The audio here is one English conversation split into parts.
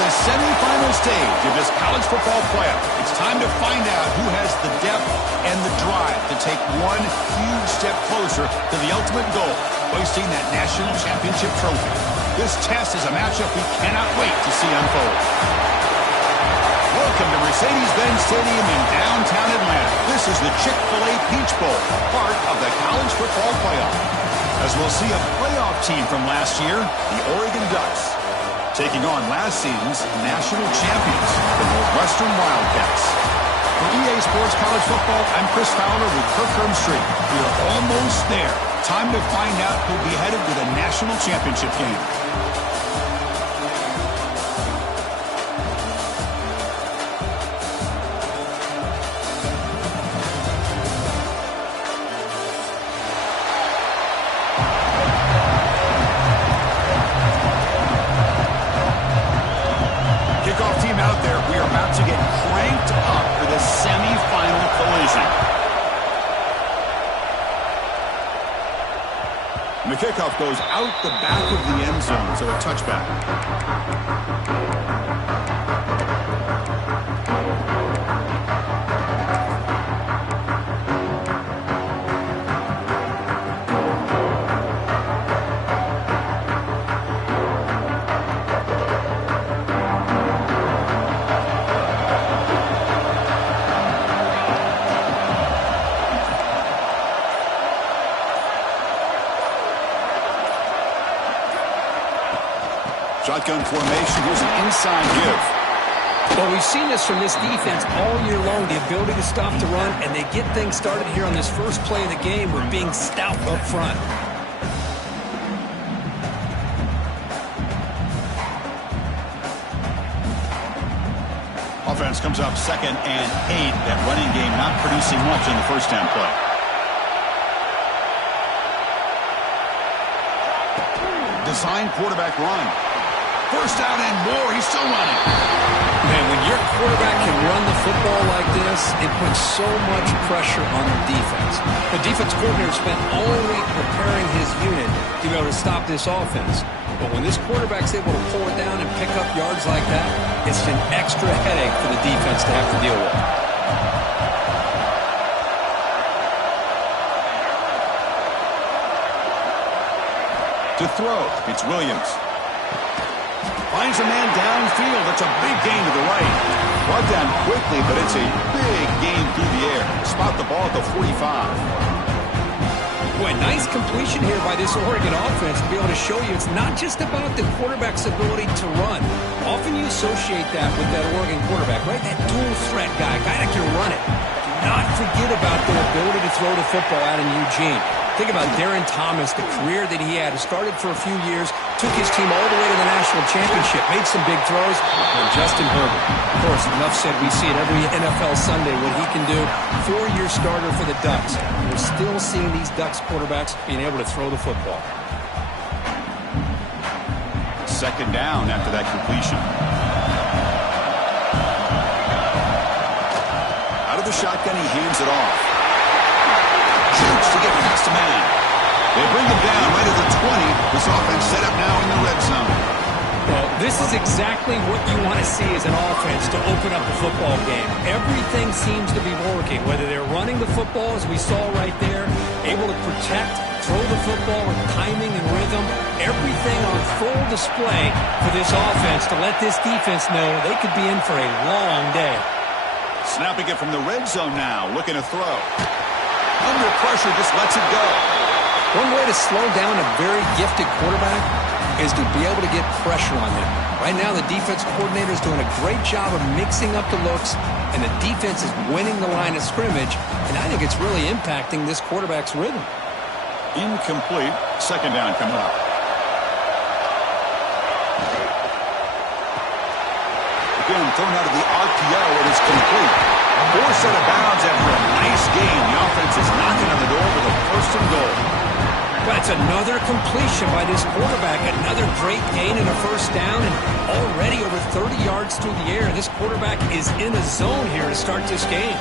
the semifinal stage of this college football playoff. It's time to find out who has the depth and the drive to take one huge step closer to the ultimate goal, hoisting that national championship trophy. This test is a matchup we cannot wait to see unfold. Welcome to Mercedes-Benz Stadium in downtown Atlanta. This is the Chick-fil-A Peach Bowl, part of the college football playoff. As we'll see a playoff team from last year, the Oregon Ducks, taking on last season's national champions, the Northwestern Wildcats. For EA Sports College Football, I'm Chris Fowler with Kirk Herbstreit. We are almost there. Time to find out who'll be headed to the national championship game. The kickoff goes out the back of the end zone, so a touchback. Shotgun formation. Here's an inside give. Well, we've seen this from this defense all year long, the ability to stop the run, and they get things started here on this first play of the game with being stout up front. Offense comes up 2nd and 8. That running game not producing much in the first down play. Design quarterback run. First down and more. He's still running. Man, when your quarterback can run the football like this, it puts so much pressure on the defense. The defense coordinator spent all week preparing his unit to be able to stop this offense. But when this quarterback's able to pull it down and pick up yards like that, it's an extra headache for the defense to have to deal with. To throw, it's Williams. Finds a man downfield. That's a big gain to the right. Brought down quickly, but it's a big gain through the air. Spot the ball at the 45. Boy, nice completion here by this Oregon offense to be able to show you it's not just about the quarterback's ability to run. Often you associate that with that Oregon quarterback, right? That dual threat guy that can run it. Do not forget about their ability to throw the football out in Eugene. Think about Darren Thomas, the career that he had. Started for a few years, took his team all the way to the national championship, made some big throws. And Justin Herbert, of course, enough said, we see it every NFL Sunday what he can do. 4-year starter for the Ducks. We're still seeing these Ducks quarterbacks being able to throw the football. 2nd down after that completion. Out of the shotgun, he hands it off. Shoots to get past a man. They bring him down right at the 20. This offense set up now in the red zone. Well, this is exactly what you want to see as an offense to open up the football game. Everything seems to be working, whether they're running the football, as we saw right there, able to protect, throw the football with timing and rhythm, everything on full display for this offense to let this defense know they could be in for a long day. Snapping it from the red zone now, looking to throw. Under pressure, just lets it go. One way to slow down a very gifted quarterback is to be able to get pressure on him. Right now, the defense coordinator is doing a great job of mixing up the looks, and the defense is winning the line of scrimmage, and I think it's really impacting this quarterback's rhythm. Incomplete. 2nd down coming up. Again, thrown out of the RPO, it is complete. 4 set of bounds after a nice gain. The offense is knocking on the door with a 1st and goal. That's another completion by this quarterback. Another great gain and a 1st down, and already over 30 yards through the air. This quarterback is in a zone here to start this game.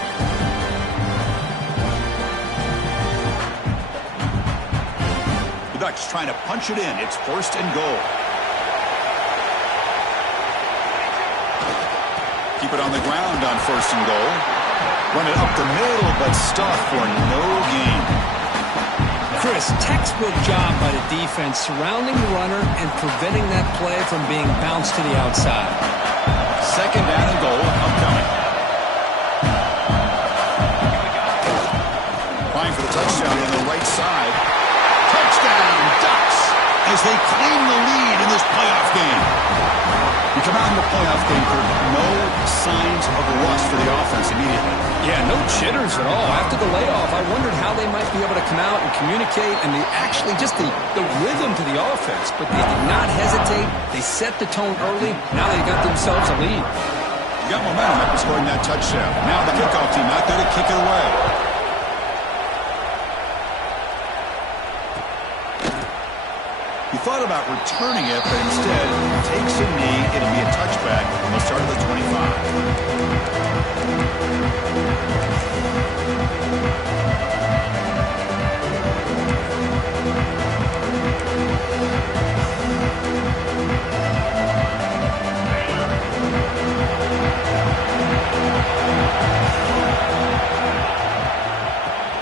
The Ducks trying to punch it in. It's 1st and goal. keep it on the ground on 1st and goal. Run it up the middle, but stuffed for no gain. Chris, textbook job by the defense surrounding the runner and preventing that play from being bounced to the outside. 2nd down and goal upcoming. Applying for the touchdown on the right side. Touchdown, Ducks, as they claim the lead in this playoff game. You come out in the playoff game, Kirk, no signs of rust for the offense immediately. Yeah, no jitters at all. After the layoff, I wondered how they might be able to come out and communicate and just the rhythm to the offense. But they did not hesitate. They set the tone early. Now they got themselves a lead. You got momentum after scoring that touchdown. Now the kickoff team out there to kick it away. He thought about returning it, but instead takes a knee. It'll be a touchback on the start of the 25.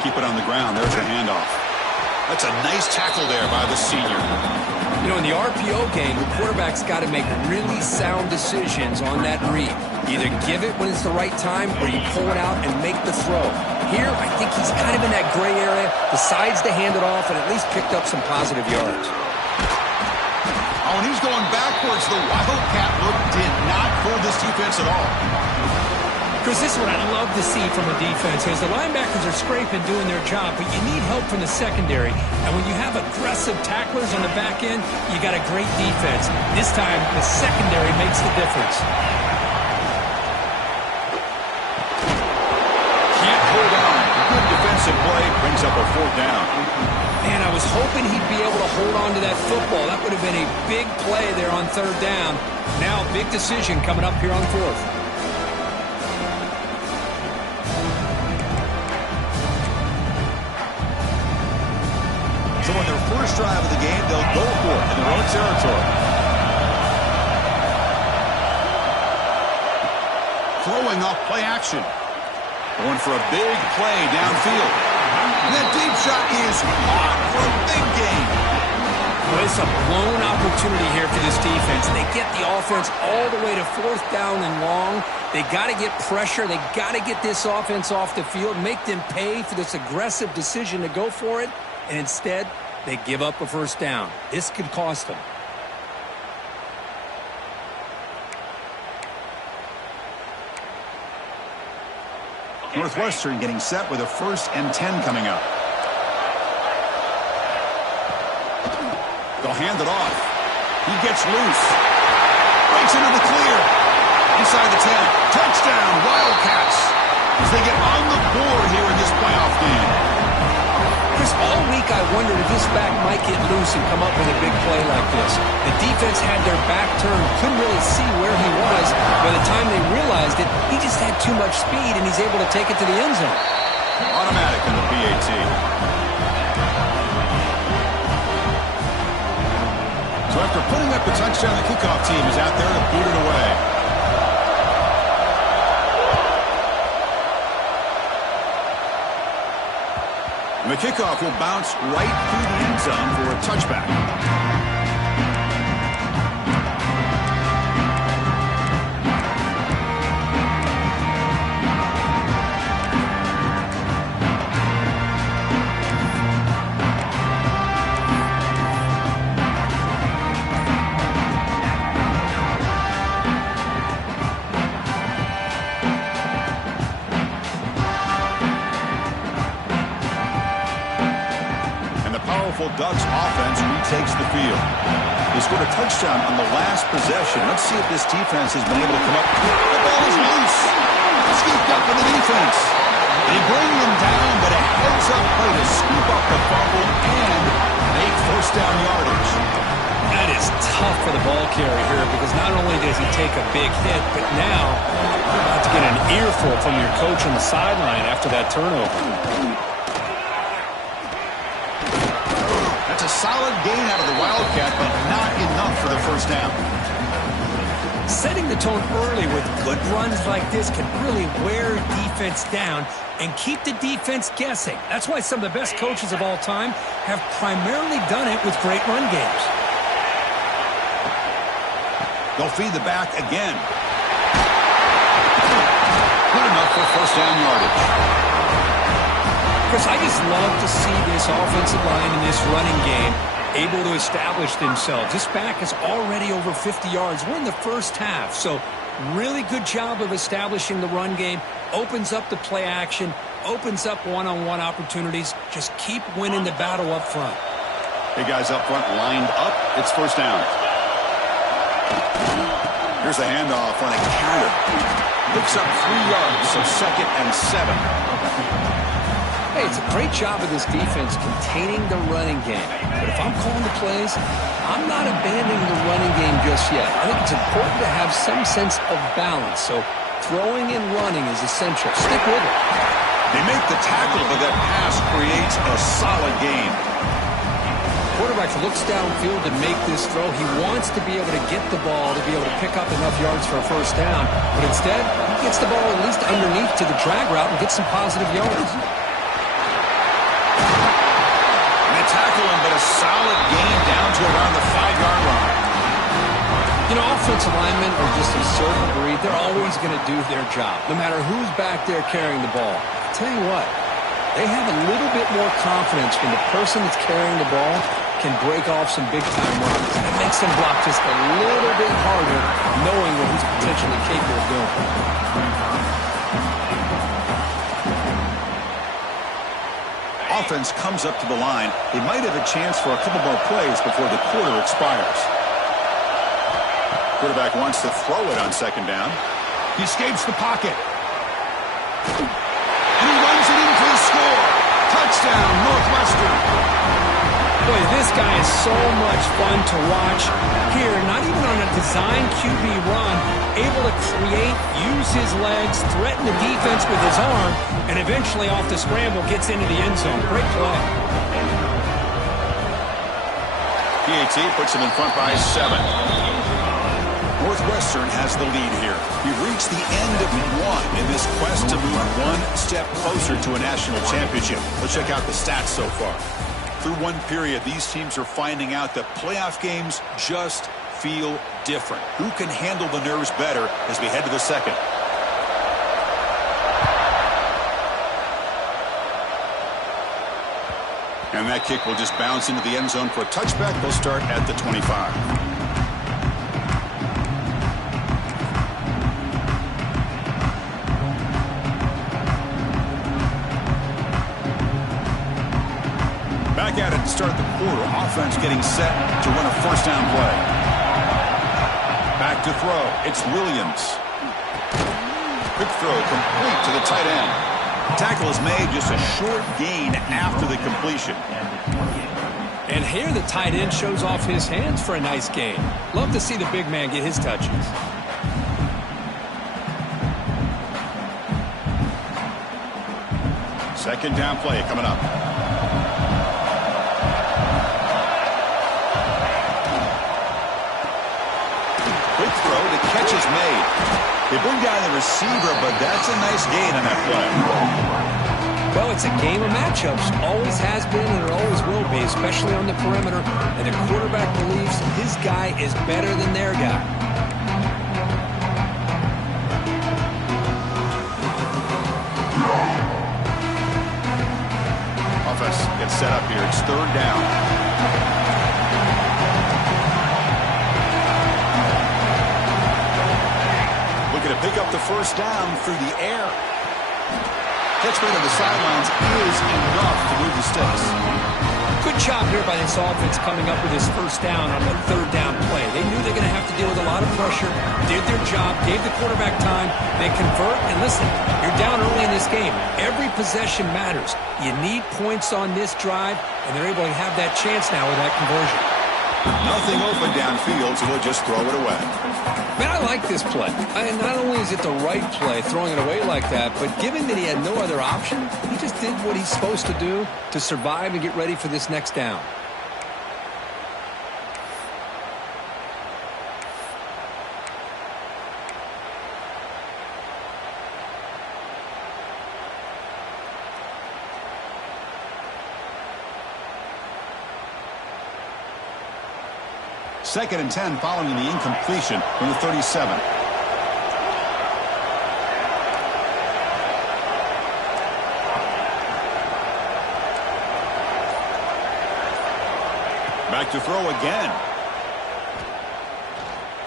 Keep it on the ground. There's a handoff. That's a nice tackle there by the senior. You know, in the RPO game, the quarterback's got to make really sound decisions on that read. Either give it when it's the right time or you pull it out and make the throw. Here, I think he's kind of in that gray area, decides to hand it off and at least picked up some positive yards. Oh, and he's going backwards. The Wildcat look did not fool this defense at all. Because this is what I love to see from a defense is the linebackers are scraping, doing their job, but you need help from the secondary. And when you have aggressive tacklers on the back end, you got a great defense. This time, the secondary makes the difference. Can't hold on. Good defensive play brings up a 4th down. Man, I was hoping he'd be able to hold on to that football. That would have been a big play there on 3rd down. Now, big decision coming up here on 4th. So on their first drive of the game, they'll go for it in their own territory. Throwing off play action. Going for a big play downfield. And that deep shot is caught for a big gain. Well, it's a blown opportunity here for this defense. They get the offense all the way to 4th down and long. They got to get pressure. They got to get this offense off the field, make them pay for this aggressive decision to go for it. And instead, they give up a 1st down. This could cost them. Northwestern getting set with a 1st and 10 coming up. They'll hand it off. He gets loose. Breaks into the clear. Inside the 10. Touchdown, Wildcats. As they get on the board here in this playoff game. Chris, all week I wondered if this back might get loose and come up with a big play like this. The defense had their back turned, couldn't really see where he was. By the time they realized it, he just had too much speed, and he's able to take it to the end zone. Automatic in the PAT. So after putting up the touchdown, the kickoff team is out there to boot it away. And the kickoff will bounce right through the end zone for a touchback. Ducks offense retakes the field. They scored a touchdown on the last possession. Let's see if this defense has been able to come up. The ball is loose. Scooped up for the defense. They bring them down, but a heads-up play to scoop up the fumble and make 1st down yardage. That is tough for the ball carrier here because not only does he take a big hit, but now you're about to get an earful from your coach on the sideline after that turnover. That's a solid gain out of the Wildcat, but not enough for the 1st down. Setting the tone early with good runs like this can really wear defense down and keep the defense guessing. That's why some of the best coaches of all time have primarily done it with great run games. They'll feed the back again. Good enough for first down yardage. Chris, I just love to see this offensive line in this running game able to establish themselves. This back is already over 50 yards. We're in the first half, so really good job of establishing the run game. Opens up the play action, opens up one-on-one opportunities. Just keep winning the battle up front. Hey, guys up front lined up. It's first down. Here's the handoff on a counter. Picks up 3 yards, so 2nd and 7. Hey, it's a great job of this defense containing the running game. But if I'm calling the plays, I'm not abandoning the running game just yet. I think it's important to have some sense of balance. So throwing and running is essential. Stick with it. They make the tackle, but that pass creates a solid gain. Quarterback looks downfield to make this throw. He wants to be able to get the ball to be able to pick up enough yards for a first down. But instead, he gets the ball at least underneath to the drag route and gets some positive yards. But a solid gain down to around the 5-yard line. You know, offensive linemen are just a certain breed. They're always going to do their job, no matter who's back there carrying the ball. I'll tell you what, they have a little bit more confidence when the person that's carrying the ball can break off some big-time runs. It makes them block just a little bit harder, knowing what he's potentially capable of doing. Offense comes up to the line. They might have a chance for a couple more plays before the quarter expires. Quarterback wants to throw it on 2nd down. He escapes the pocket. And he runs it in for the score. Touchdown, Northwestern. Boy, this guy is so much fun to watch. Here, not even on a design QB run, able to create, use his legs, threaten the defense with his arm, and eventually off the scramble gets into the end zone. Great play. PAT puts him in front by 7. Northwestern has the lead here. We've reached the end of one in this quest to move one step closer to a national championship. Let's check out the stats so far. Through one period, these teams are finding out that playoff games just feel different. Who can handle the nerves better as we head to the second? And that kick will just bounce into the end zone for a touchback. They'll start at the 25. Back at it to start the quarter. Offense getting set to run a first down play. Back to throw. It's Williams. Quick throw complete to the tight end. Tackle is made, just a short gain after the completion. And here the tight end shows off his hands for a nice gain. Love to see the big man get his touches. Second down play coming up. Quick throw, the catch is made. They bring down the receiver, but that's a nice gain on that play. Well, it's a game of matchups. Always has been and it always will be, especially on the perimeter. And the quarterback believes his guy is better than their guy. Offense gets set up here. It's third down. Looking to pick up the first down through the air. Catch made on the sidelines is enough to move the sticks. Good job here by this offense coming up with his first down on the third down play. They knew they're going to have to deal with a lot of pressure, did their job, gave the quarterback time, they convert, and listen, you're down early in this game. Every possession matters. You need points on this drive, and they're able to have that chance now with that conversion. Nothing open downfield, so they'll just throw it away. Man, I like this play. Not only is it the right play, throwing it away like that, but given that he had no other option, he just did what he's supposed to do to survive and get ready for this next down. 2nd and 10 following the incompletion from the 37. Back to throw again.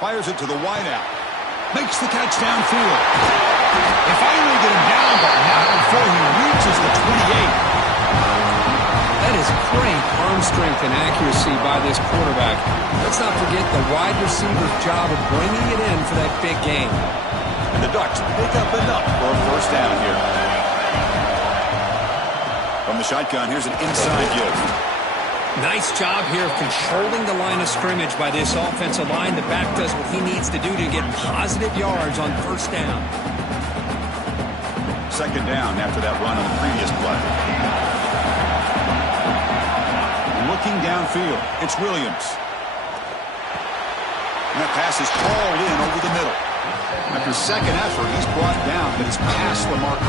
Fires it to the wideout. Makes the catch downfield. They finally get him down, but not before he reaches the 28. That is great arm strength and accuracy by this quarterback. Let's not forget the wide receiver's job of bringing it in for that big game. And the Ducks pick up enough for a first down here. From the shotgun, here's an inside give. Nice job here of controlling the line of scrimmage by this offensive line. The back does what he needs to do to get positive yards on first down. 2nd down after that run on the previous play. Looking downfield, it's Williams. And that pass is hauled in over the middle. After second effort, he's brought down, but he's past the marker.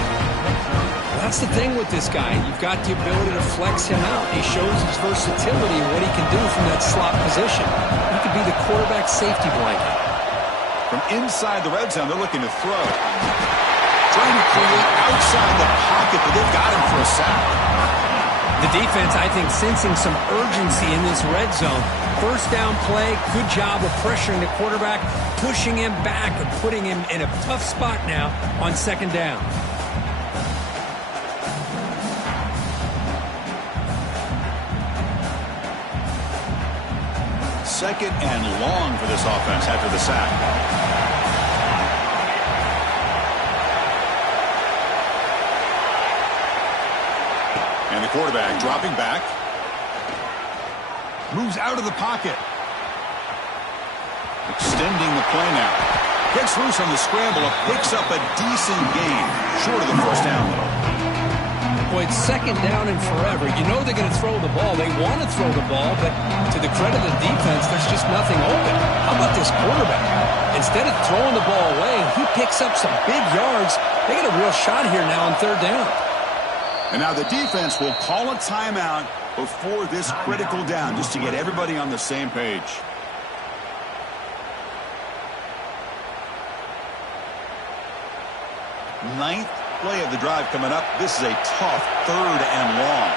That's the thing with this guy. You've got the ability to flex him out. He shows his versatility and what he can do from that slot position. He could be the quarterback's safety blanket. From inside the red zone, they're looking to throw. Trying to create outside the pocket, but they've got him for a sack. The defense, I think, sensing some urgency in this red zone. First down play, good job of pressuring the quarterback, pushing him back and putting him in a tough spot now on 2nd down. Second and long for this offense after the sack. And the quarterback dropping back. Moves out of the pocket. Extending the play now. Gets loose on the scramble. Picks up a decent gain. Short of the first down, though. Boy, it's 2nd down and forever. You know they're going to throw the ball. They want to throw the ball, but to the credit of the defense, there's just nothing open. How about this quarterback? Instead of throwing the ball away, he picks up some big yards. They got a real shot here now on 3rd down. And now the defense will call a timeout before this critical down, just to get everybody on the same page. Ninth play of the drive coming up. This is a tough 3rd and long.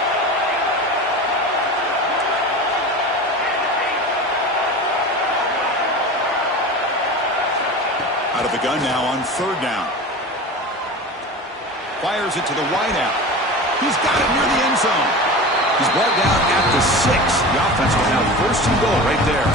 Out of the gun now on 3rd down. Fires it to the wideout. He's got it near the end zone. He's brought down at the 6. The offense will have 1st and goal right there.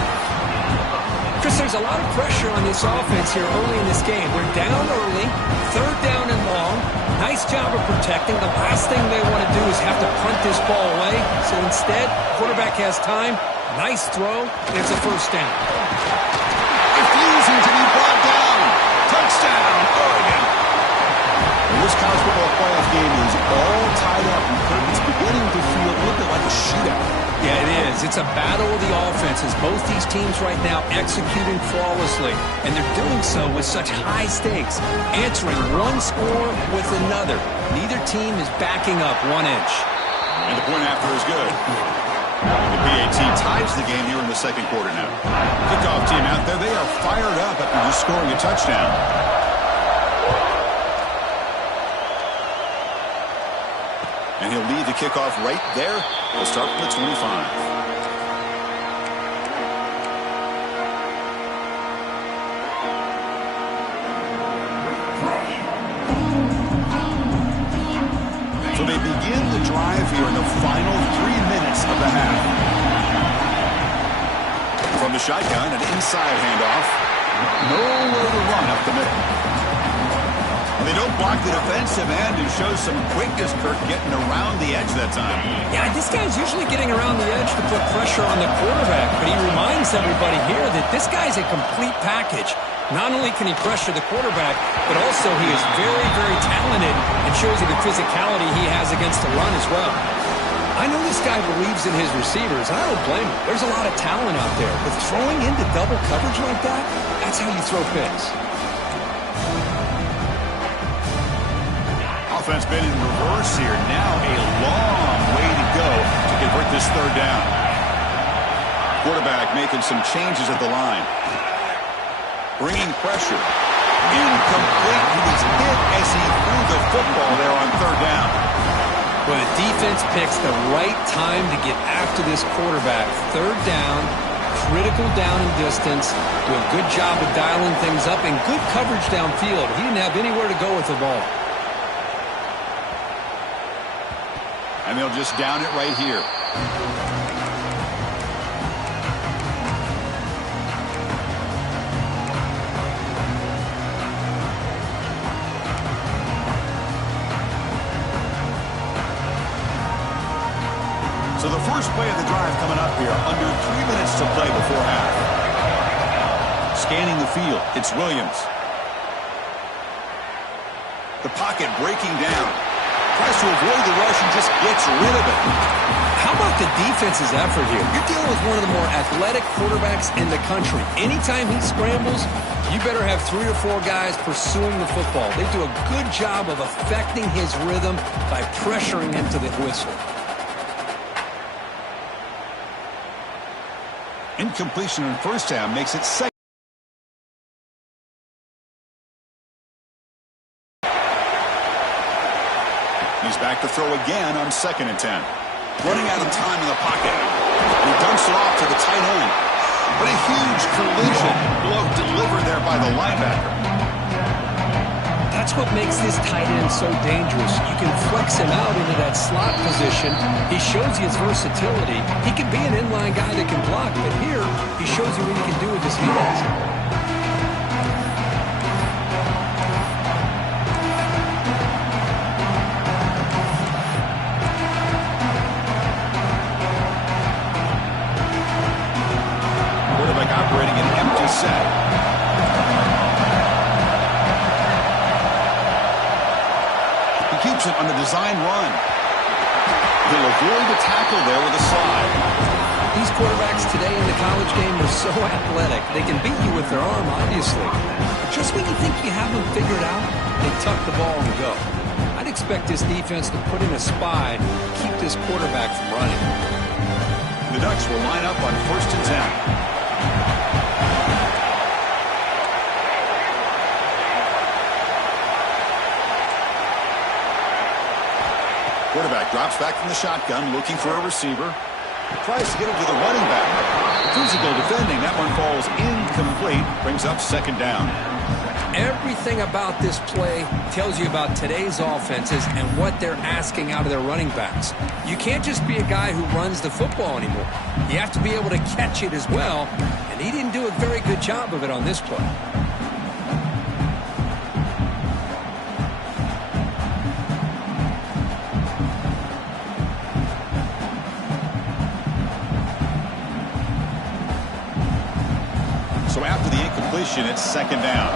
Chris, there's a lot of pressure on this offense here early in this game. They're down early, 3rd down and long. Nice job of protecting. The last thing they want to do is have to punt this ball away. So instead, quarterback has time. Nice throw, and it's a first down. Refusing to be brought down. Touchdown, Oregon. Well, this college football playoff game is all tied up. It's beginning to feel a little bit like a shootout. Yeah, it is. It's a battle of the offenses. Both these teams right now executing flawlessly, and they're doing so with such high stakes, answering one score with another. Neither team is backing up 1 inch. And the point after is good. The PAT ties the game here in the 2nd quarter now. Kickoff team out there, they are fired up after just scoring a touchdown. And he'll lead the kickoff right there. We'll start from the 25. So they begin the drive here in the final 3 minutes of the half. From the shotgun, an inside handoff. Nowhere to run up the middle. They don't block the defensive end and show some quickness, Kirk, getting around the edge that time. Yeah, this guy's usually getting around the edge to put pressure on the quarterback, but he reminds everybody here that this guy's a complete package. Not only can he pressure the quarterback, but also he is very, very talented and shows you the physicality he has against the run as well. I know this guy believes in his receivers, and I don't blame him. There's a lot of talent out there, but throwing into double coverage like that, that's how you throw picks. Offense been in reverse here. Now a long way to go to convert this 3rd down. quarterback making some changes at the line. Bringing pressure. Incomplete. He was hit as he threw the football there on third down. Well, the defense picks the right time to get after this quarterback. Third down, critical down and distance. Do a good job of dialing things up and good coverage downfield. He didn't have anywhere to go with the ball. And they'll just down it right here. So the first play of the drive coming up here. Under 3 minutes to play before half. Scanning the field, it's Williams. The pocket breaking down. Tries to avoid the rush and just gets rid of it. How about the defense's effort here? You're dealing with one of the more athletic quarterbacks in the country. Anytime he scrambles, you better have 3 or 4 guys pursuing the football. They do a good job of affecting his rhythm by pressuring him to the whistle. Incompletion in first down makes it second. He's back to throw again on 2nd and 10. Running out of time in the pocket. He dumps it off to the tight end. But a huge collision blow delivered there by the linebacker. That's what makes this tight end so dangerous. You can flex him out into that slot position. He shows you his versatility. He can be an inline guy that can block, but here he shows you what he can do with his hands. Operating an empty set. He keeps it on the design run. He'll avoid the tackle there with a slide. These quarterbacks today in the college game are so athletic. They can beat you with their arm, obviously. But just when you think you have them figured out, they tuck the ball and go. I'd expect this defense to put in a spy to keep this quarterback from running. The Ducks will line up on 1st and 10. Quarterback drops back from the shotgun, looking for a receiver. Tries to get it to the running back. Physical defending. That one falls incomplete. Brings up 2nd down. Everything about this play tells you about today's offenses and what they're asking out of their running backs. You can't just be a guy who runs the football anymore. You have to be able to catch it as well, and he didn't do a very good job of it on this play. So after the incompletion, it's 2nd down.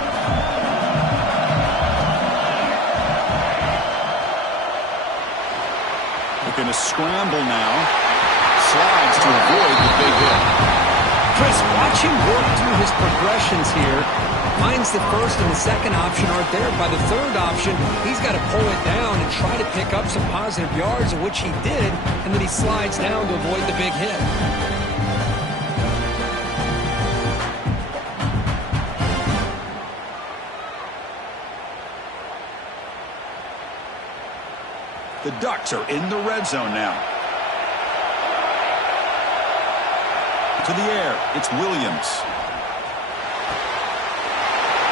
Looking to scramble now. Slides to avoid the big hit. Chris, watch him work through his progressions here. Finds the first and the second option aren't there. By the third option, he's got to pull it down and try to pick up some positive yards, which he did, and then he slides down to avoid the big hit. The Ducks are in the red zone now. To the air, it's Williams.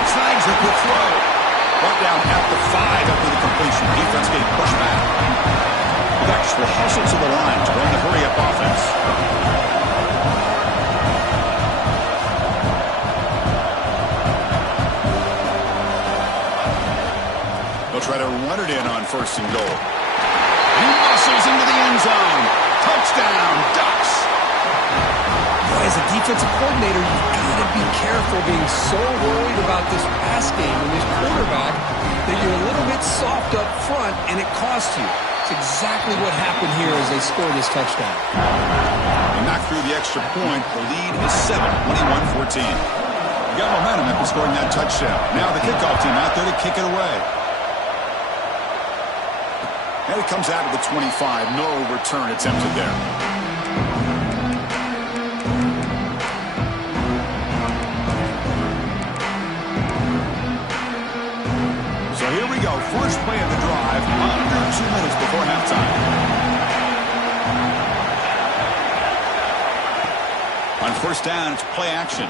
Snags with the throw. Brought down at the 5 after the completion. Defense getting pushed back. The Ducks will hustle to the line to run the hurry-up offense. They'll try to run it in on 1st and goal. He muscles into the end zone. Touchdown, Ducks. Boy, as a defensive coordinator, you've got to be careful being so worried about this pass game and this quarterback that you're a little bit soft up front and it costs you. It's exactly what happened here as they scored this touchdown. They knocked through the extra point. The lead is 7, 21-14. You got momentum after scoring that touchdown. Now the kickoff team out there to kick it away. And it comes out of the 25. No return attempted there. first play of the drive under 2 minutes before halftime. On first down, it's play action.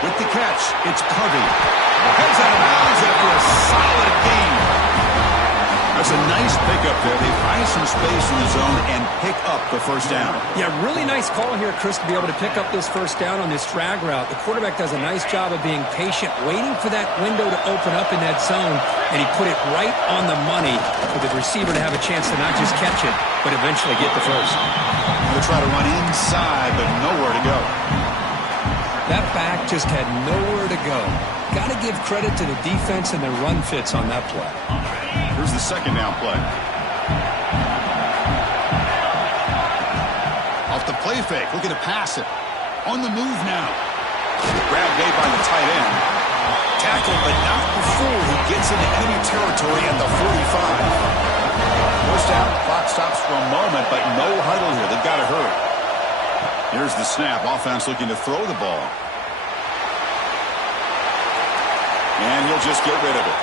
With the catch, it's Covey. Heads out of bounds after a solid gain. That's a nice pickup there. They find some space in the zone and pick up the first down. Yeah, really nice call here, Chris, to be able to pick up this first down on this drag route. The quarterback does a nice job of being patient, waiting for that window to open up in that zone, and he put it right on the money for the receiver to have a chance to not just catch it, but eventually get the first. They'll try to run inside, but nowhere to go. That back just had nowhere to go. Got to give credit to the defense and their run fits on that play. Here's the second down play. Off the play fake, looking to pass it. On the move now. Grab made by the tight end. Tackled, but not before he gets into enemy territory at the 45. First down, clock stops for a moment, but no huddle here. They've got to hurry. Here's the snap. Offense looking to throw the ball. And he'll just get rid of it.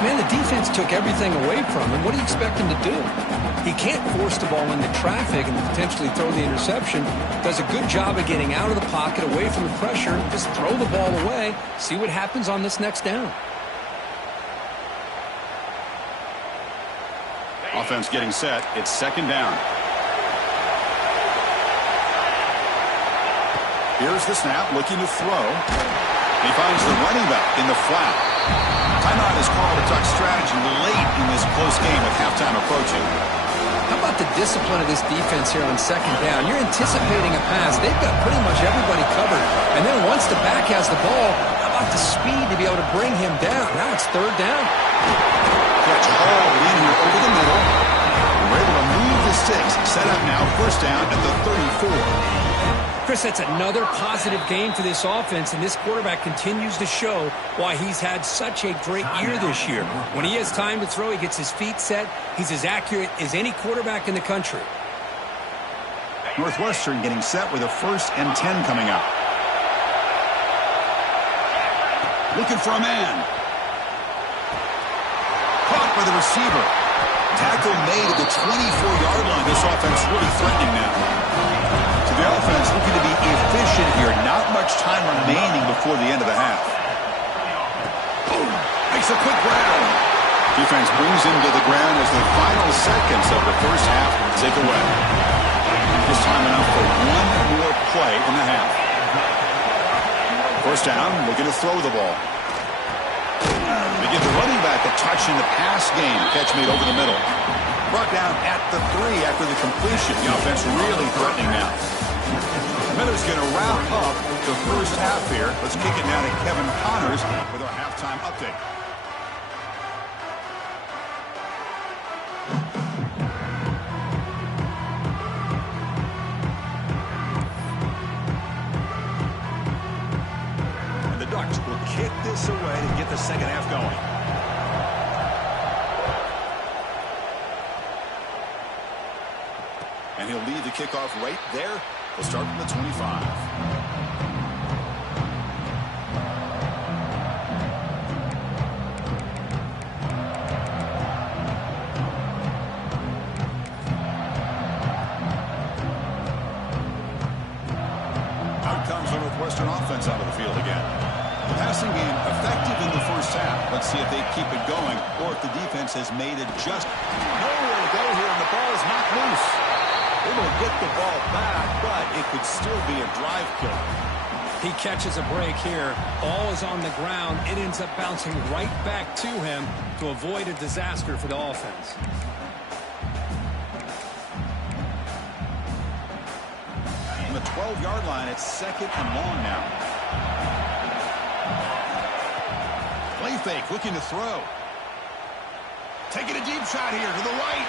Man, the defense took everything away from him. What do you expect him to do? He can't force the ball into traffic and potentially throw the interception. Does a good job of getting out of the pocket, away from the pressure. Just throw the ball away. See what happens on this next down. Offense getting set. It's second down. Here's the snap, looking to throw. He finds the running back in the flat. Timeout is called to talk strategy late in this close game with halftime approaching. How about the discipline of this defense here on second down? You're anticipating a pass. They've got pretty much everybody covered. And then once the back has the ball, how about the speed to be able to bring him down? Now it's third down. Catch Hall in here over the middle. We're able to move the sticks. Set up now, first down at the 34. Chris, that's another positive game for this offense, and this quarterback continues to show why he's had such a great year this year. When he has time to throw, he gets his feet set. He's as accurate as any quarterback in the country. Northwestern getting set with a 1st and 10 coming up. Looking for a man. Caught by the receiver. Tackle made at the 24-yard line. This offense really threatening now. The offense looking to be efficient here. Not much time remaining before the end of the half. Boom. Makes a quick grab. Defense brings him to the ground as the final seconds of the first half tick away. Just time enough for one more play in the half. First down, looking to throw the ball. They give the running back a touch in the pass game. Catch made over the middle. Brought down at the 3 after the completion. The offense really threatening now. Miller's going to wrap up the first half here. Let's kick it now to Kevin Connors with our halftime update. And the Ducks will kick this away to get the second half going. And he'll lead the kickoff right there. We'll start from the 25. Out comes the Northwestern offense out of the field again. The passing game effective in the first half. Let's see if they keep it going or if the defense has made it just nowhere to go here and the ball is knocked loose. Able to get the ball back, but it could still be a drive killer. He catches a break here. Ball is on the ground. It ends up bouncing right back to him to avoid a disaster for the offense. On the 12-yard line, it's second and long now. Play fake, looking to throw. Taking a deep shot here to the right.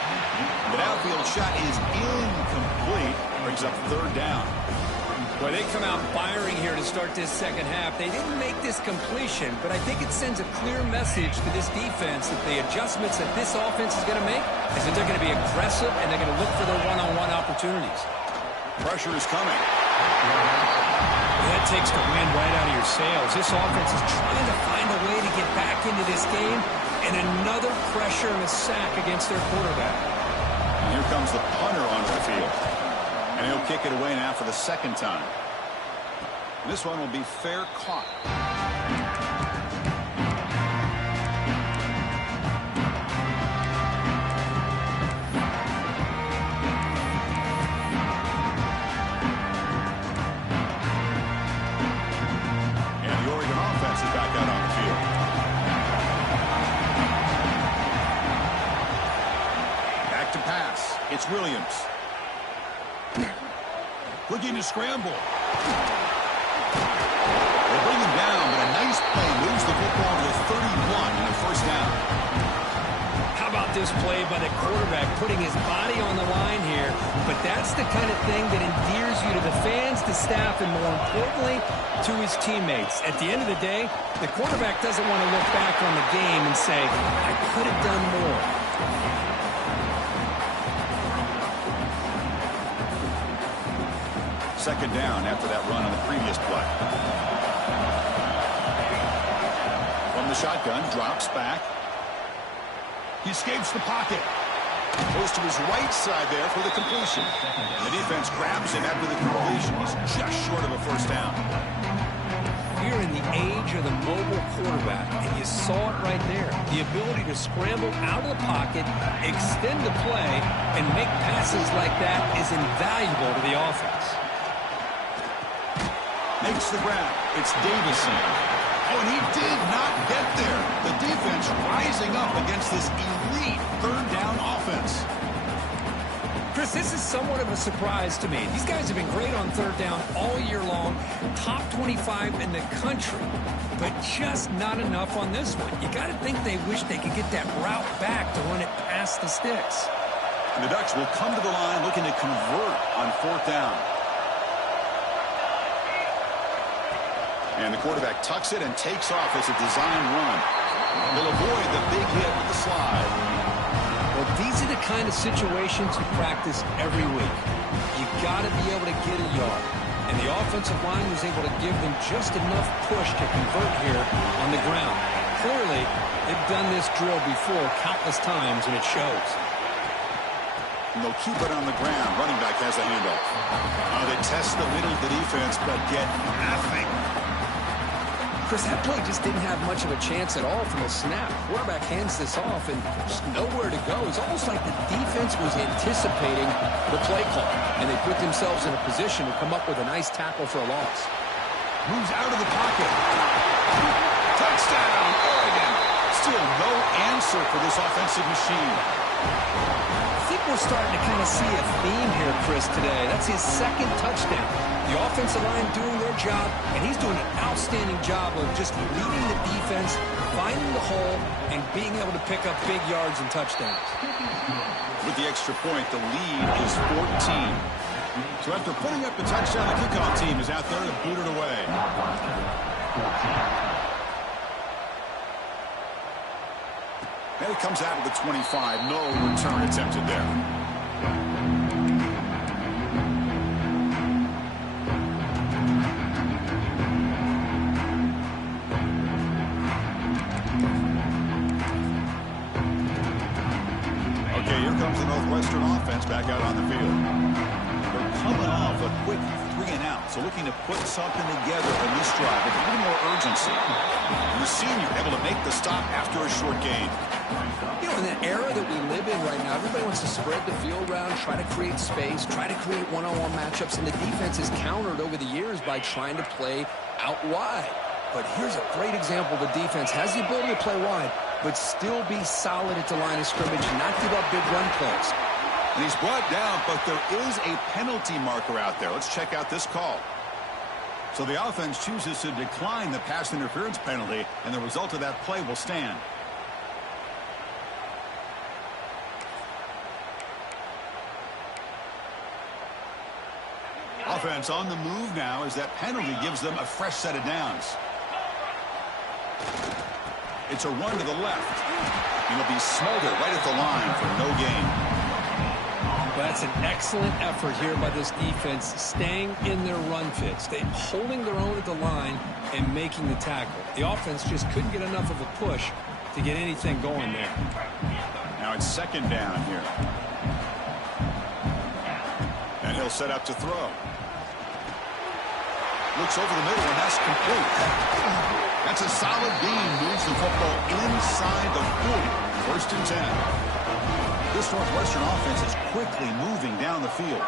The downfield shot is incomplete. Brings up third down. Well, they come out firing here to start this second half. They didn't make this completion, but I think it sends a clear message to this defense that the adjustments that this offense is going to make is that they're going to be aggressive and they're going to look for their one-on-one opportunities. Pressure is coming. That takes the wind right out of your sails. This offense is trying to find a way to get back into this game, and another pressure and a sack against their quarterback. And here comes the punter onto the field. And he'll kick it away now for the second time. This one will be fair caught. And the Oregon offense is back out on the field. Back to pass. It's Williams. Looking to scramble. They bring him down, but a nice play moves the football to 31 and a first down. How about this play by the quarterback putting his body on the line here? But that's the kind of thing that endears you to the fans, the staff, and more importantly, to his teammates. At the end of the day, the quarterback doesn't want to look back on the game and say, I could have done more. Second down after that run on the previous play. From the shotgun, drops back. He escapes the pocket. Goes to his right side there for the completion. And the defense grabs him after the completion. He's just short of a first down. We're in the age of the mobile quarterback, and you saw it right there. The ability to scramble out of the pocket, extend the play, and make passes like that is invaluable to the offense. Makes the grab. It's Davison. Oh, and he did not get there. The defense rising up against this elite third down offense. Chris, this is somewhat of a surprise to me. These guys have been great on third down all year long, top 25 in the country, but just not enough on this one. You got to think they wish they could get that route back to run it past the sticks. And the Ducks will come to the line looking to convert on fourth down. And the quarterback tucks it and takes off as a design run. They'll avoid the big hit with the slide. Well, these are the kind of situations you practice every week. You got to be able to get a yard. And the offensive line was able to give them just enough push to convert here on the ground. Clearly, they've done this drill before countless times, and it shows. And they'll keep it on the ground. Running back has the handoff. They test the middle of the defense, but get nothing. Chris, that play just didn't have much of a chance at all from the snap. Quarterback hands this off and just nowhere to go. It's almost like the defense was anticipating the play call, and they put themselves in a position to come up with a nice tackle for a loss. Moves out of the pocket. Touchdown, Oregon. Still no answer for this offensive machine. I think we're starting to kind of see a theme here, Chris, today. That's his second touchdown. The offensive line doing their job, and he's doing an outstanding job of just leading the defense, finding the hole, and being able to pick up big yards and touchdowns. With the extra point, the lead is 14. So after putting up the touchdown, the kickoff team is out there to boot it away. And it comes out of the 25. No return attempted there. Northwestern offense back out on the field. They're coming off a quick 3-and-out, so looking to put something together in this drive with a little more urgency. And the senior able to make the stop after a short gain. You know, in the era that we live in right now, everybody wants to spread the field around, try to create space, try to create one-on-one matchups, and the defense is countered over the years by trying to play out wide. But here's a great example. The defense has the ability to play wide, but still be solid at the line of scrimmage, not give up big run plays. And he's brought down, but there is a penalty marker out there. Let's check out this call. So the offense chooses to decline the pass interference penalty, and the result of that play will stand. Offense on the move now as that penalty gives them a fresh set of downs. It's a run to the left. It'll be smothered right at the line for no gain. Well, that's an excellent effort here by this defense, staying in their run fits. They're holding their own at the line and making the tackle. The offense just couldn't get enough of a push to get anything going there. Now it's second down here. And he'll set up to throw. Looks over the middle, and that's complete. That's a solid gain. Moves the football inside the 40. First and 10. This Northwestern offense is quickly moving down the field.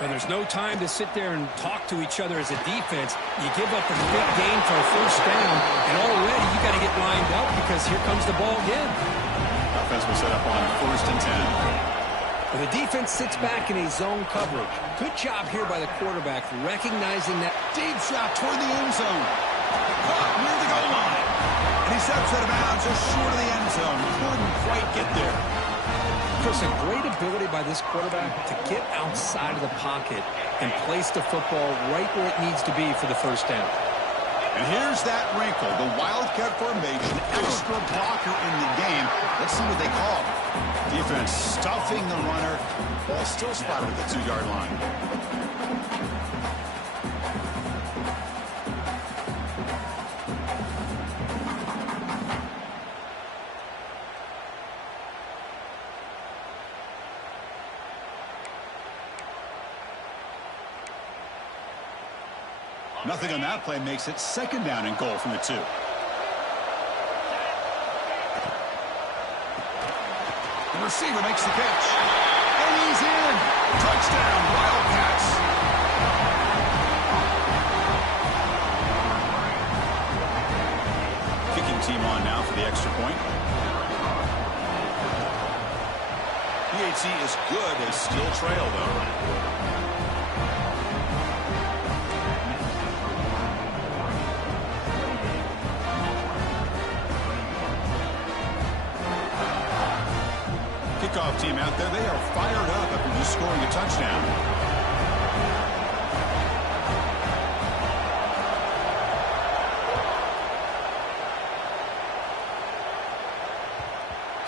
And there's no time to sit there and talk to each other as a defense. You give up a big gain for a first down, and already you got to get lined up because here comes the ball again. Offense will set up on first and 10. Well, the defense sits back in a zone coverage. Good job here by the quarterback recognizing that. Deep shot toward the end zone. Caught near the goal line. And he steps out of bounds just short of the end zone. Couldn't quite get there. Chris, a great ability by this quarterback to get outside of the pocket and place the football right where it needs to be for the first down. And here's that wrinkle, the Wildcat formation, extra blocker in the game. Let's see what they call. Defense stuffing the runner. Ball still spotted at the 2-yard line. Nothing on that play makes it second down and goal from the 2. The receiver makes the catch. And he's in. Touchdown, Wildcats. Kicking team on now for the extra point. PAT is good. They still trail, though. Kickoff team out there, they are fired up after just scoring a touchdown.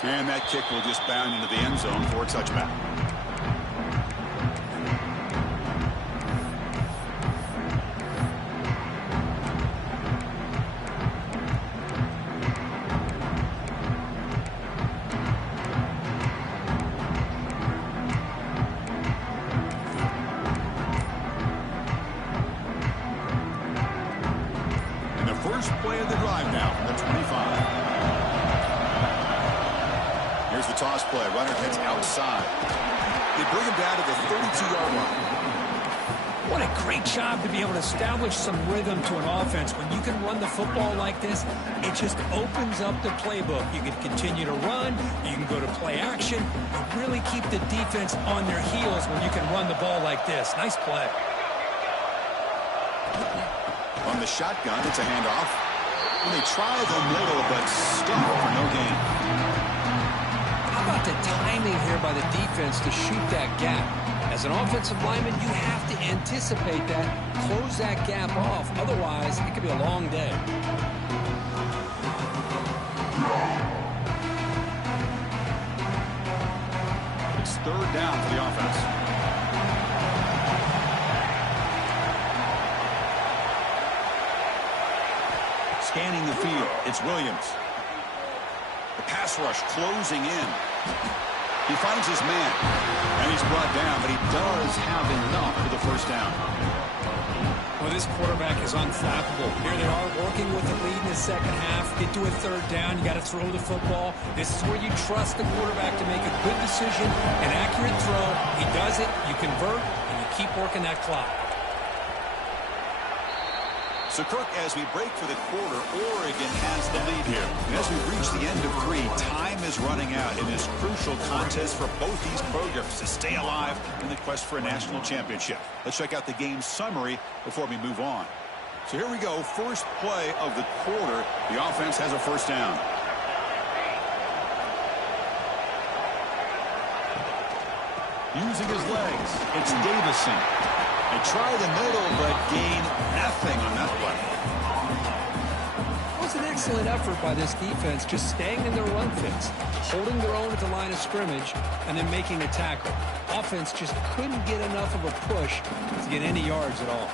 And that kick will just bound into the end zone for a touchback. Play of the drive now from the 25. Here's the toss play. Runner heads outside. They bring him down to the 32-yard line. What a great job to be able to establish some rhythm to an offense. When you can run the football like this, it just opens up the playbook. You can continue to run. You can go to play action. You really keep the defense on their heels when you can run the ball like this. Nice play. On the shotgun, it's a handoff. And they try the middle, but stop for no gain. How about the timing here by the defense to shoot that gap? As an offensive lineman, you have to anticipate that, close that gap off. Otherwise, it could be a long day. It's third down for the offense. Scanning the field, it's Williams. The pass rush closing in. He finds his man, and he's brought down, but he does have enough for the first down. Well, this quarterback is unflappable. Here they are working with the lead in the second half. Get to a third down, you got to throw the football. This is where you trust the quarterback to make a good decision, an accurate throw. He does it, you convert, and you keep working that clock. So, Kirk, as we break for the quarter, Oregon has the lead here. And as we reach the end of 3, time is running out in this crucial contest for both these programs to stay alive in the quest for a national championship. Let's check out the game summary before we move on. So here we go. First play of the quarter. The offense has a first down. Using his legs, it's Davison. They try the middle, but gain nothing on that play. It was an excellent effort by this defense, just staying in their run fits, holding their own at the line of scrimmage, and then making a tackle. Offense just couldn't get enough of a push to get any yards at all.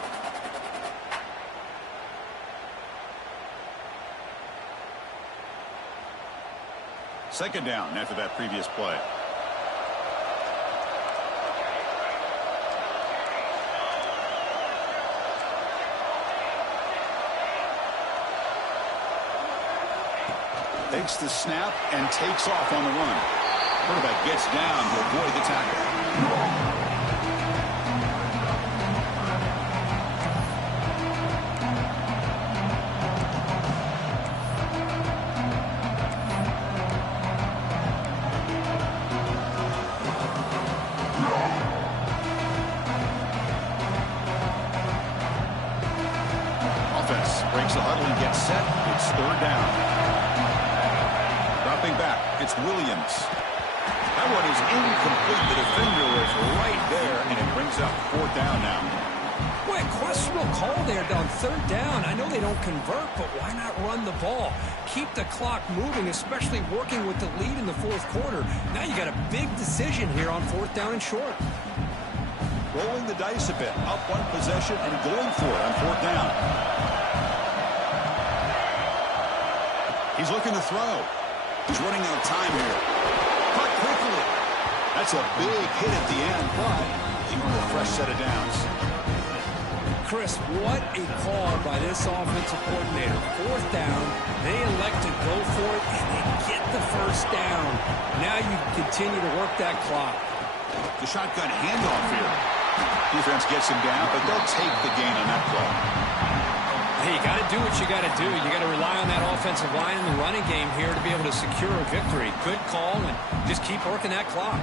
Second down after that previous play. Takes the snap and takes off on the run. Quarterback gets down to avoid the tackle. Offense breaks the huddle and gets set. It's third down. Dropping back, it's Williams. That one is incomplete. The defender was right there, and it brings up fourth down now. Boy, a questionable call there on third down. I know they don't convert, but why not run the ball? Keep the clock moving, especially working with the lead in the fourth quarter. Now you got a big decision here on fourth down and short. Rolling the dice a bit, up one possession and going for it on fourth down. He's looking to throw. He's running out of time here. Cut quickly. That's a big hit at the end, but he wants a fresh set of downs. Chris, what a call by this offensive coordinator. Fourth down, they elect to go for it, and they get the first down. Now you can continue to work that clock. The shotgun handoff here. Defense gets him down, but they'll take the gain on that play. Hey, you got to do what you got to do. You got to rely on that offensive line in the running game here to be able to secure a victory. Good call, and just keep working that clock.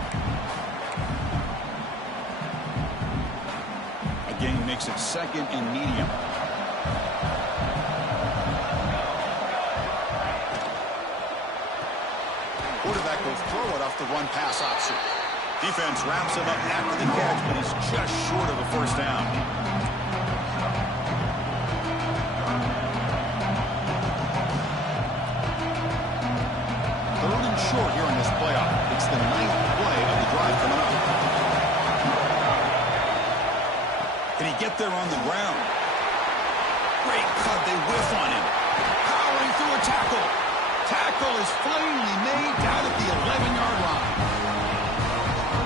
Again, makes it second and medium. Quarterback will throw it off the run pass option. Defense wraps him up after the catch, but he's just short of a first down. Third and short here in this playoff. It's the 9th play of the drive coming up. Can he get there on the ground? Great cut. They whiff on him. Powering through a tackle. Tackle is finally made down at the 11-yard line.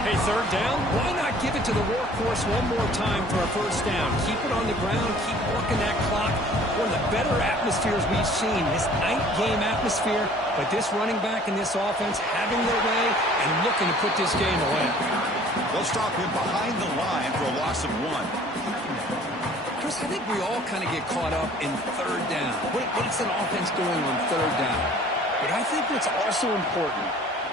Hey, third down, why not give it to the workhorse one more time for a first down? Keep it on the ground, keep working that clock. One of the better atmospheres we've seen, this night game atmosphere, but this running back and this offense having their way and looking to put this game away. They'll stop him behind the line for a loss of 1. Chris, I think we all kind of get caught up in third down. What's an offense doing on third down? But I think what's also important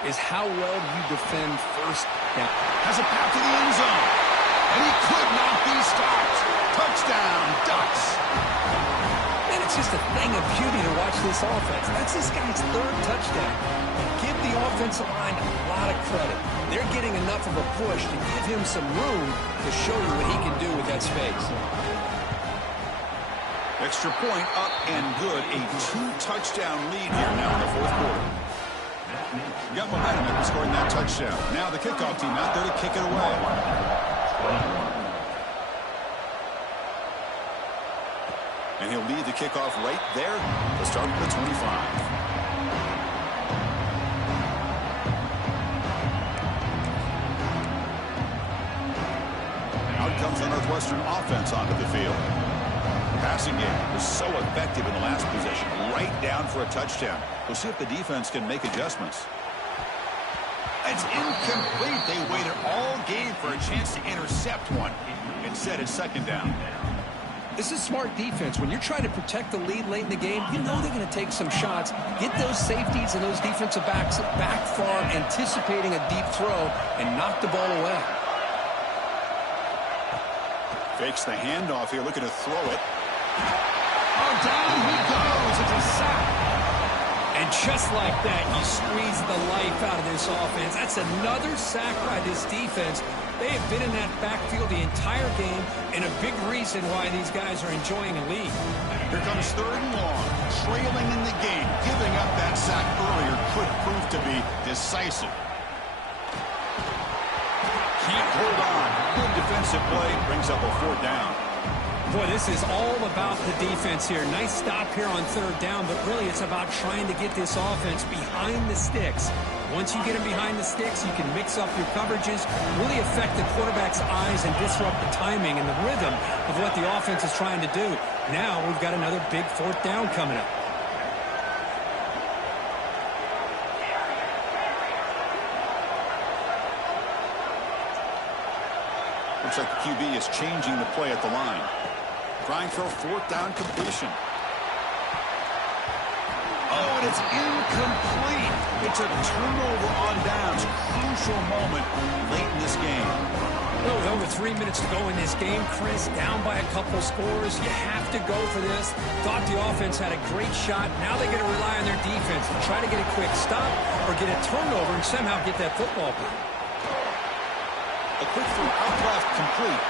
is how well you defend first down. Has a path to the end zone. And he could not be stopped. Touchdown, Ducks. And it's just a thing of beauty to watch this offense. That's this guy's third touchdown. Give the offensive line a lot of credit. They're getting enough of a push to give him some room to show you what he can do with that space. Extra point up and good. A 2-touchdown lead here now in the fourth quarter. Got momentum after scoring that touchdown. Now the kickoff team out there to kick it away. And he'll lead the kickoff right there to start at the 25. Out comes the Northwestern offense onto the field. Passing game was so effective in the last possession, right down for a touchdown. We'll see if the defense can make adjustments. It's incomplete. They waited all game for a chance to intercept one. Instead, it's second down. This is smart defense. When you're trying to protect the lead late in the game, you know they're going to take some shots. Get those safeties and those defensive backs back far, anticipating a deep throw, and knock the ball away. Fakes the handoff here, looking to throw it. Oh, down he goes. It's a sack. And just like that, you squeeze the life out of this offense. That's another sack by this defense. They have been in that backfield the entire game, and a big reason why these guys are enjoying a lead. Here comes third and long. Trailing in the game. Giving up that sack earlier could prove to be decisive. Can't hold on. Good defensive play. Brings up a fourth down. Boy, this is all about the defense here. Nice stop here on third down, but really it's about trying to get this offense behind the sticks. Once you get them behind the sticks, you can mix up your coverages, really affect the quarterback's eyes and disrupt the timing and the rhythm of what the offense is trying to do. Now we've got another big fourth down coming up. Looks like the QB is changing the play at the line. Trying for a fourth down completion. Oh, and it's incomplete. It's a turnover on downs. Crucial moment late in this game. Well, with over 3 minutes to go in this game, Chris, down by a couple scores. You have to go for this. Thought the offense had a great shot. Now they got to rely on their defense to try to get a quick stop or get a turnover and somehow get that football back. A quick throw out left, complete.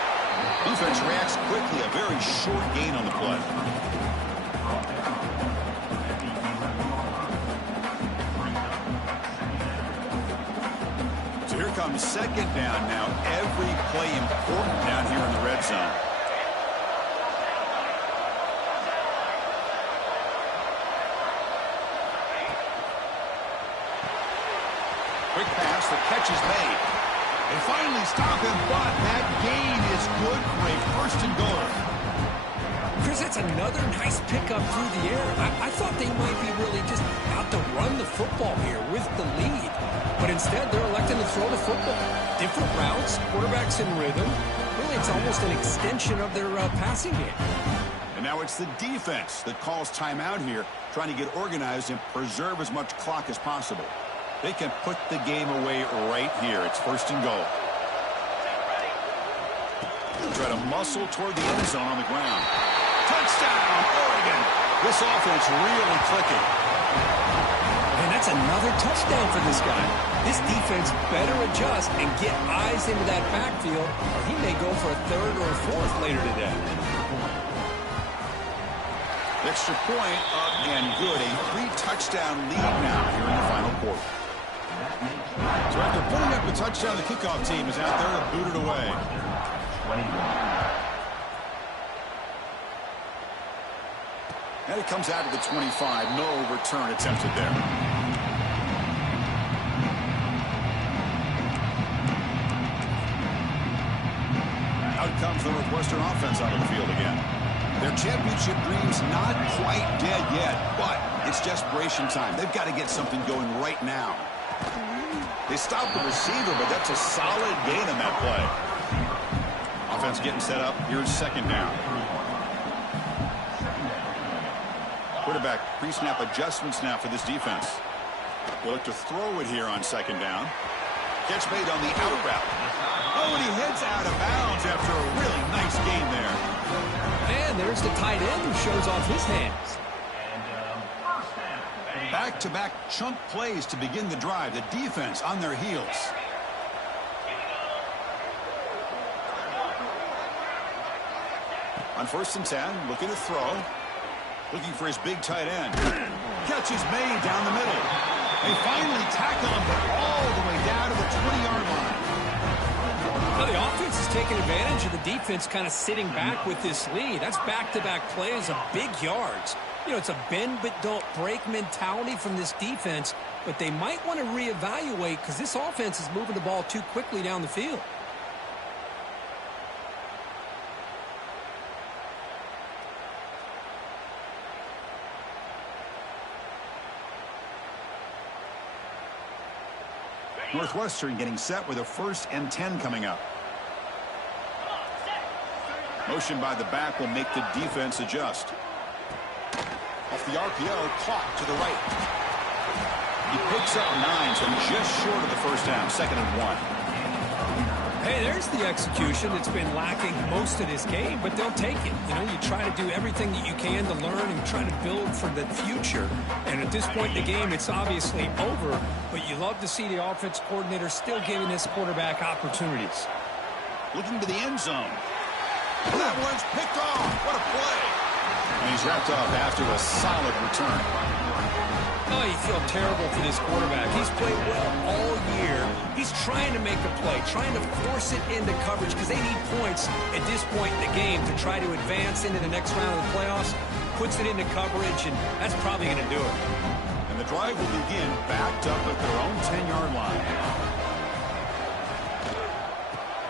Defense reacts quickly. A very short gain on the play. So here comes second down now. Every play important down here in the red zone. Quick pass. The catch is made. They finally stop him, but that gain is good for a first and goal. Chris, that's another nice pickup through the air. I thought they might be really just out to run the football here with the lead. But instead, they're electing to throw the football. Different routes, quarterbacks in rhythm. Really, it's almost an extension of their passing game. And now it's the defense that calls timeout here, trying to get organized and preserve as much clock as possible. They can put the game away right here. It's first and goal. Try to muscle toward the end zone on the ground. Touchdown, Oregon. This offense really clicking. And that's another touchdown for this guy. This defense better adjust and get eyes into that backfield, or he may go for a third or a fourth later today. Extra point up and good. A 3-touchdown lead now here in the final quarter. So after putting up the touchdown, the kickoff team is out there to boot it away. And it comes out to the 25. No return attempted there. Out comes the Northwestern offense out of the field again. Their championship dreams not quite dead yet, but it's desperation time. They've got to get something going right now. They stopped the receiver, but that's a solid gain on that play. Offense getting set up. Here's second down. Quarterback pre-snap adjustments now for this defense. They'll look to throw it here on second down. Catch made on the out route. Oh, and he heads out of bounds after a really nice gain there. And there's the tight end who shows off his hands. Back-to-back chunk plays to begin the drive. The defense on their heels. On 1st and 10, looking to throw. Looking for his big tight end. Catch is made down the middle. They finally tackle him, but all the way down to the 20-yard line. Now the offense is taking advantage of the defense kind of sitting back with this lead. That's back-to-back plays of big yards. You know, it's a bend but don't break mentality from this defense, but they might want to reevaluate because this offense is moving the ball too quickly down the field. Northwestern getting set with a 1st and 10 coming up. Motion by the back will make the defense adjust. Off the RPO, clock to the right. He picks up 9, so just short of the first down, 2nd and 1. Hey, there's the execution that's been lacking most of this game, but they'll take it. You know, you try to do everything that you can to learn and try to build for the future. And at this point in the game, it's obviously over, but you love to see the offense coordinator still giving this quarterback opportunities. Looking to the end zone. That one's picked off. What a play. And he's wrapped up after a solid return. Oh, you feel terrible for this quarterback. He's played well all year. He's trying to make a play, trying to force it into coverage because they need points at this point in the game to try to advance into the next round of the playoffs. Puts it into coverage, and that's probably going to do it. And the drive will begin backed up at their own 10-yard line.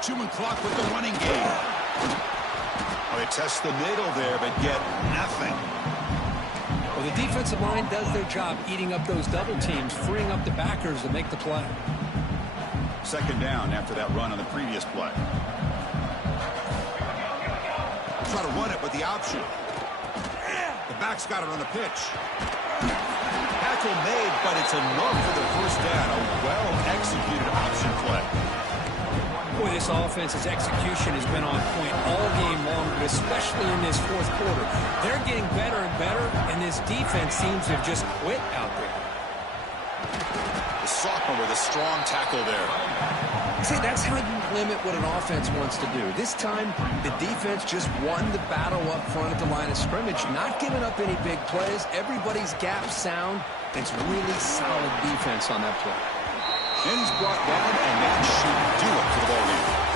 Chewing clock with the running game. They test the middle there, but get nothing. Well, the defensive line does their job eating up those double teams, freeing up the backers to make the play. Second down after that run on the previous play. Try to run it with the option. The back's got it on the pitch. Tackle made, but it's enough for the first down. A well-executed option play. Boy, this offense's execution has been on point all game long, but especially in this fourth quarter. They're getting better and better, and this defense seems to have just quit out there. The sophomore with a strong tackle there. See, that's how you limit what an offense wants to do. This time, the defense just won the battle up front at the line of scrimmage, not giving up any big plays. Everybody's gap sound. It's really solid defense on that play. And he's brought down, and that should do it for the ball game.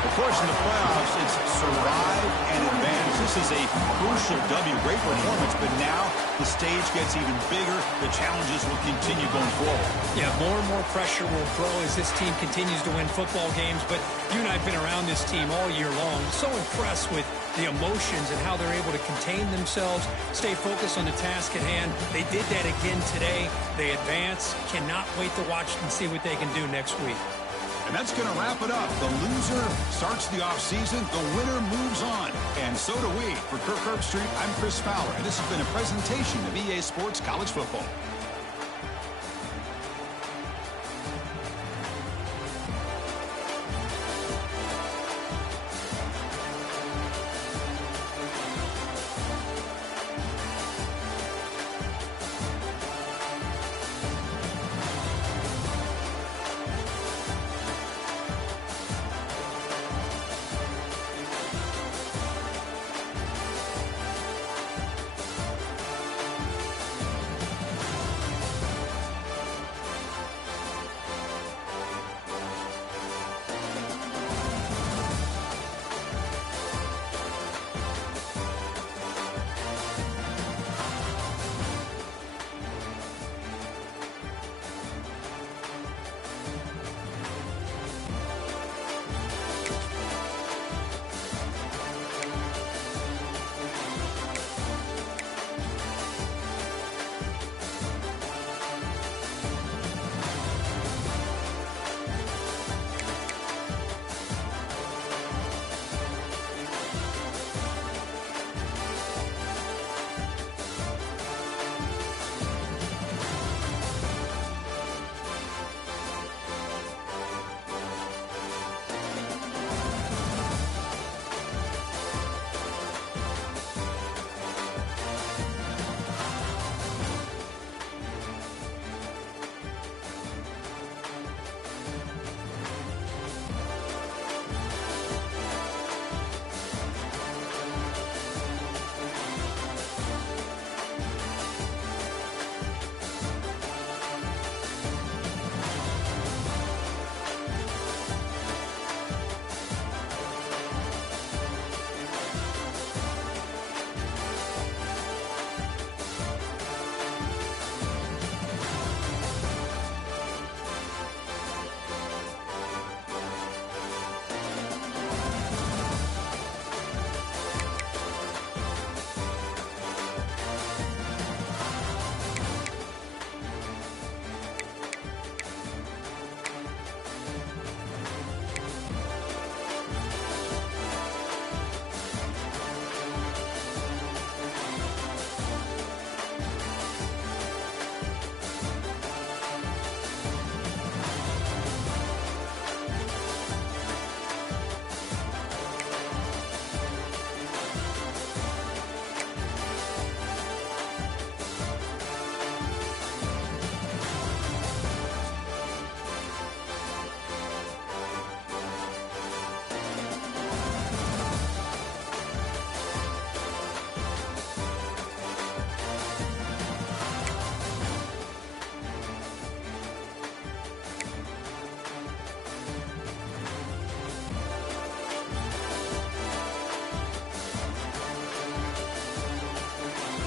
Of course, in the playoffs, it's survive and advance. This is a crucial W. Great performance, but now the stage gets even bigger. The challenges will continue going forward. Yeah, more and more pressure will grow as this team continues to win football games, but you and I have been around this team all year long. So impressed with the emotions and how they're able to contain themselves, stay focused on the task at hand. They did that again today. They advance. Cannot wait to watch and see what they can do next week. And that's going to wrap it up. The loser starts the offseason. The winner moves on. And so do we. For Kirk Herbstreit, I'm Chris Fowler, and this has been a presentation of EA Sports College Football.